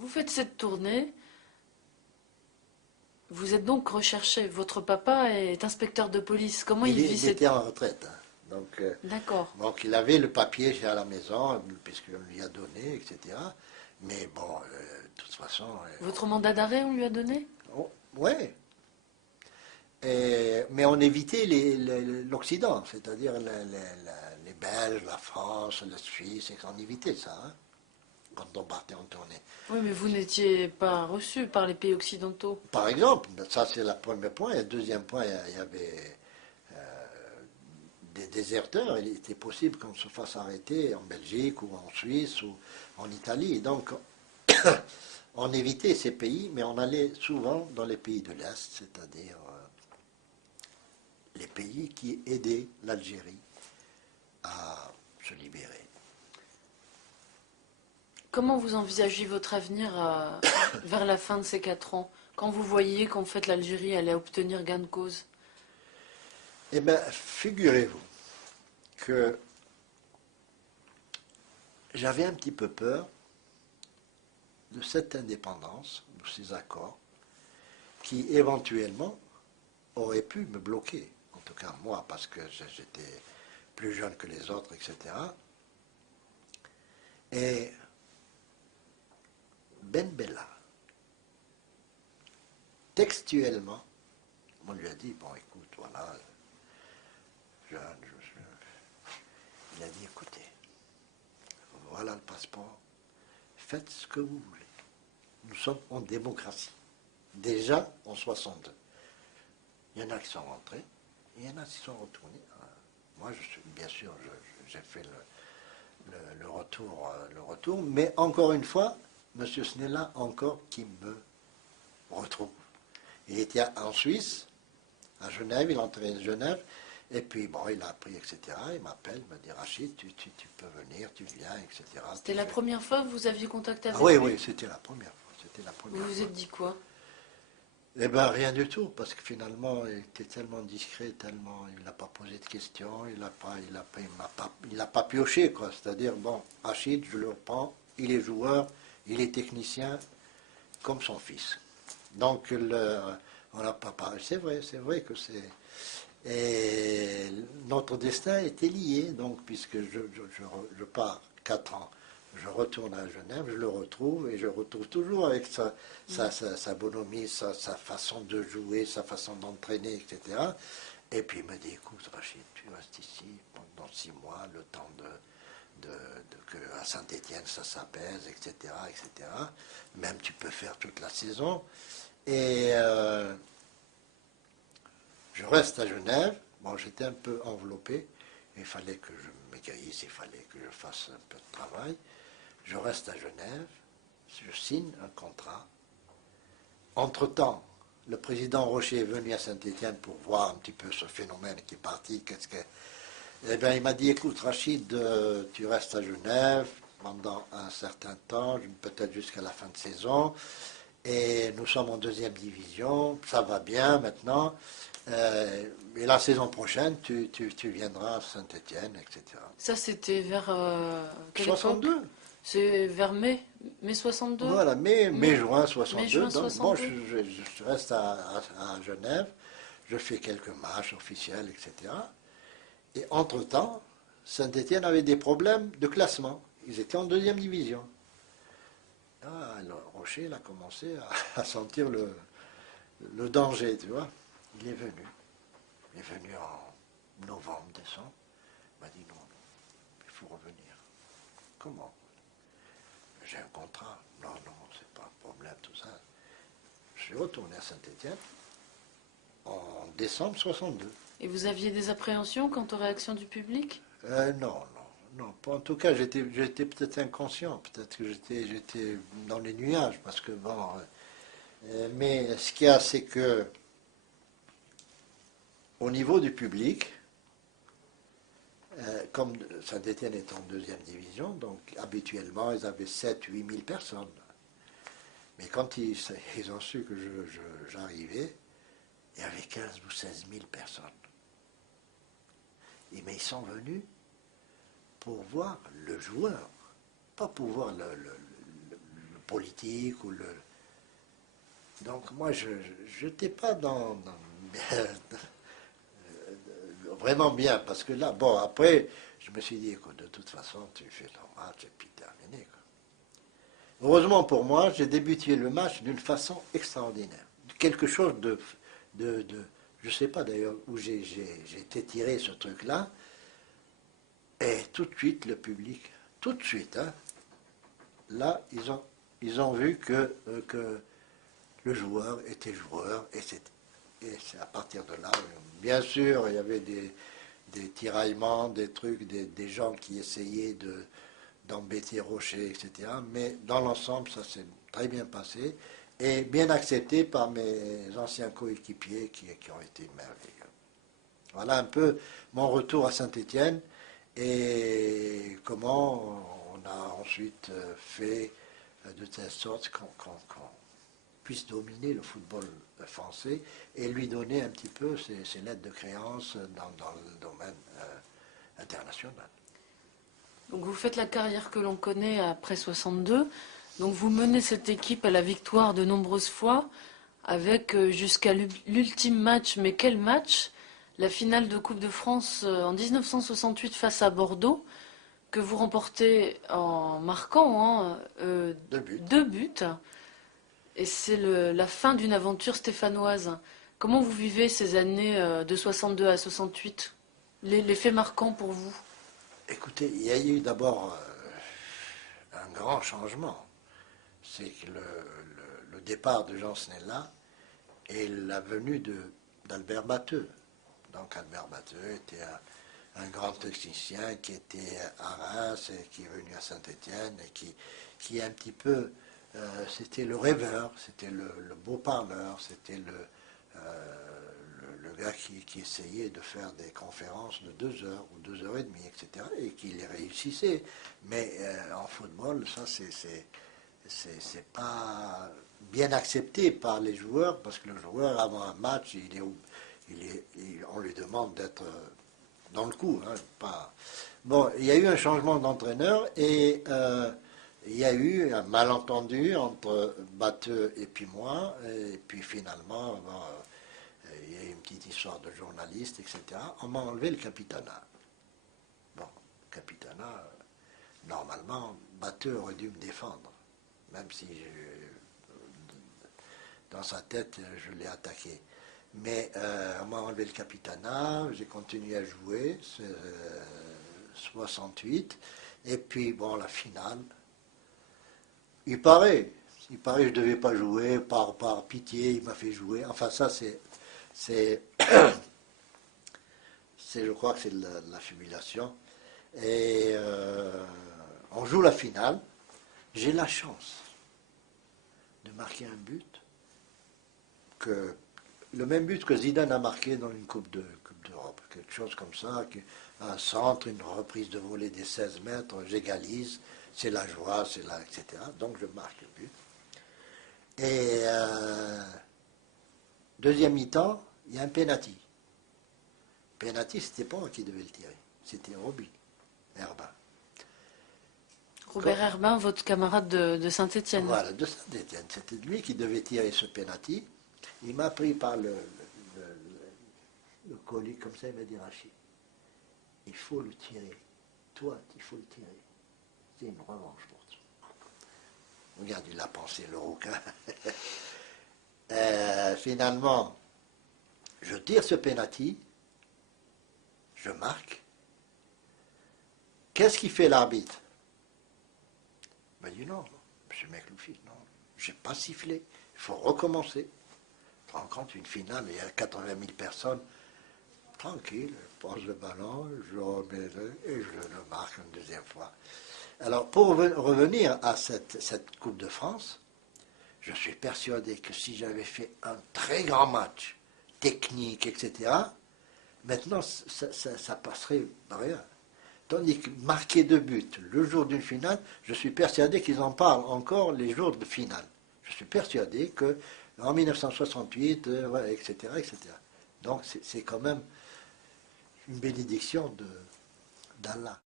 Vous faites cette tournée, vous êtes donc recherché. Votre papa est inspecteur de police. Comment il vit Il cette... était en retraite, hein. D'accord. Donc il avait le papier chez à la maison, puisqu'on lui a donné, etc. Mais bon, de toute façon, Votre mandat d'arrêt, on lui a donné? ouais. Mais on évitait l'Occident, c'est-à-dire les Belges, la France, la Suisse, et on évitait ça, hein, quand on partait en tournée. Oui, mais vous n'étiez pas reçu par les pays occidentaux. Par exemple, ça c'est le premier point. Et le deuxième point, il y avait des déserteurs. Il était possible qu'on se fasse arrêter en Belgique ou en Suisse ou en Italie. Donc on évitait ces pays, mais on allait souvent dans les pays de l'Est, c'est-à-dire les pays qui aidaient l'Algérie à se libérer. Comment vous envisagez votre avenir vers la fin de ces 4 ans, quand vous voyez qu'en fait l'Algérie allait obtenir gain de cause? Eh bien, figurez-vous que j'avais un petit peu peur de cette indépendance, de ces accords, qui éventuellement auraient pu me bloquer. En tout cas, moi, parce que j'étais plus jeune que les autres, etc. Et Ben Bella, textuellement, on lui a dit, bon, écoute, voilà, jeune, il a dit, écoutez, voilà le passeport, faites ce que vous voulez. Nous sommes en démocratie. Déjà en 62. Il y en a qui sont rentrés, il y en a qui sont retournés. Moi, bien sûr, j'ai fait le retour, mais encore une fois, M. Snella, encore qui me retrouve. Il était en Suisse, à Genève, il est entré à Genève, et puis bon, il a appris, etc. Il m'appelle, il me dit, Rachid, tu peux venir, tu viens, etc. C'était la première fois que vous aviez contact Ah avec oui, lui? oui, c'était la première fois. C'était la Vous première vous fois. êtes dit quoi? Eh bien, rien du tout, parce que finalement, il était tellement discret, tellement, il n'a pas posé de questions, il n'a pas pioché, quoi. C'est-à-dire, bon, Rachid, je le reprends, il est joueur, il est technicien, comme son fils. Donc, on n'a pas parlé. C'est vrai que c'est. Et notre destin était lié, donc, puisque je pars 4 ans, je retourne à Genève, je le retrouve, et je retrouve toujours avec sa bonhomie, sa façon de jouer, sa façon d'entraîner, etc. Et puis il me dit, écoute Rachid, tu restes ici pendant 6 mois, le temps que à Saint-Étienne ça s'apaise, etc., etc. Même tu peux faire toute la saison. Et je reste à Genève. Bon, j'étais un peu enveloppé. Il fallait que je m'égaïsse, il fallait que je fasse un peu de travail. Je reste à Genève. Je signe un contrat. Entre-temps, le président Rocher est venu à Saint-Étienne pour voir un petit peu ce phénomène qui est parti. Eh bien, il m'a dit, écoute Rachid, tu restes à Genève pendant un certain temps, peut-être jusqu'à la fin de saison. Et nous sommes en deuxième division, ça va bien maintenant. Et la saison prochaine, tu viendras à Saint-Étienne, etc. Ça, c'était vers quelle époque? 62. C'est vers mai 62? Voilà, mai-juin Mai, 62. juin Donc, bon, 62? je reste à Genève, je fais quelques matchs officiels, etc. Et entre-temps, Saint-Étienne avait des problèmes de classement. Ils étaient en deuxième division. Ah, alors Rocher, il a commencé à sentir le danger, tu vois. Il est venu. Il est venu en novembre, décembre. Il m'a dit non, il faut revenir. Comment? J'ai un contrat. Non, non, c'est pas un problème, tout ça. Je suis retourné à Saint-Étienne en décembre 62. Et vous aviez des appréhensions quant aux réactions du public? Non, non, non. En tout cas, j'étais peut-être inconscient. Peut-être que j'étais dans les nuages. Parce que, bon. Mais ce qu'il y a, c'est que au niveau du public, comme Saint-Étienne est en deuxième division, donc habituellement, ils avaient 7 000 à 8 000 personnes. Mais quand ils ont su que j'arrivais, il y avait 15 ou 16 000 personnes. Mais ils sont venus pour voir le joueur, pas pour voir le politique ou le. Donc moi, je n'étais pas vraiment bien, parce que là, bon, après, je me suis dit, écoute, de toute façon, tu fais ton match et puis terminé, quoi. Heureusement pour moi, j'ai débuté le match d'une façon extraordinaire. Quelque chose je ne sais pas d'ailleurs où j'ai été tiré ce truc-là, et tout de suite, le public, tout de suite, hein, là, ils ont vu que le joueur était joueur, et c'est à partir de là, bien sûr, il y avait des tiraillements, des trucs, des gens qui essayaient d'embêter Rocher, etc. Mais dans l'ensemble, ça s'est très bien passé et bien accepté par mes anciens coéquipiers qui ont été merveilleux. Voilà un peu mon retour à Saint-Étienne et comment on a ensuite fait de telle sorte qu'on puisse dominer le football français et lui donner un petit peu ses lettres de créance dans le domaine international. Donc vous faites la carrière que l'on connaît après 62. Donc vous menez cette équipe à la victoire de nombreuses fois, avec jusqu'à l'ultime match. Mais quel match? La finale de Coupe de France en 1968 face à Bordeaux, que vous remportez en marquant 2 buts. 2 buts. Et c'est la fin d'une aventure stéphanoise. Comment vous vivez ces années de 62 à 68? Les faits marquants pour vous? Écoutez, il y a eu d'abord un grand changement. C'est que le départ de Jean Snella et la venue d'Albert Batteux. Donc Albert Batteux était un grand technicien qui était à Reims et qui est venu à Saint-Étienne et qui est un petit peu, c'était le rêveur, c'était le beau parleur, c'était le gars qui essayait de faire des conférences de 2 heures ou 2 heures et demie, etc. et qui les réussissait. Mais en football, ça c'est pas bien accepté par les joueurs parce que le joueur avant un match, on lui demande d'être dans le coup. Hein, pas. Bon, il y a eu un changement d'entraîneur et il y a eu un malentendu entre Batteux et puis moi. Et puis finalement, bon, il y a eu une petite histoire de journaliste, etc. On m'a enlevé le capitanat. Bon, le capitanat, normalement, Batteux aurait dû me défendre, même si dans sa tête, je l'ai attaqué. Mais on m'a enlevé le capitanat, j'ai continué à jouer, 68, et puis bon, la finale, il paraît que je ne devais pas jouer, par pitié, il m'a fait jouer, enfin ça je crois que c'est de la fibulation, et on joue la finale, j'ai la chance de marquer un but, le même but que Zidane a marqué dans une Coupe d'Europe, quelque chose comme ça, un centre, une reprise de volée des 16 mètres, j'égalise, c'est la joie, etc. Donc je marque le but. Et deuxième mi-temps, il y a un penalty. Penalty, c'était pas moi qui devais le tirer, c'était Herbin. Robert Herbin, votre camarade de Saint-Étienne. Voilà, de Saint-Étienne. C'était lui qui devait tirer ce penalty. Il m'a pris par le collier comme ça, il m'a dit Rachid, il faut le tirer. Toi, il faut le tirer. C'est une revanche pour toi. Regarde, il a pensé le rouquin. Finalement, je tire ce penalty, je marque. Qu'est-ce qu'il fait l'arbitre? Il m'a dit non, M. Mekloufi, non, je n'ai pas sifflé. Il faut recommencer. Tu te rends compte, une finale, il y a 80 000 personnes. Tranquille, je pose le ballon, je remets et je le marque une deuxième fois. Alors, pour revenir à cette Coupe de France, je suis persuadé que si j'avais fait un très grand match, technique, etc., maintenant, ça passerait rien. Tandis que marquer 2 buts le jour d'une finale, je suis persuadé qu'ils en parlent encore les jours de finale. Je suis persuadé qu'en 1968, etc., etc. Donc c'est quand même une bénédiction d'Allah.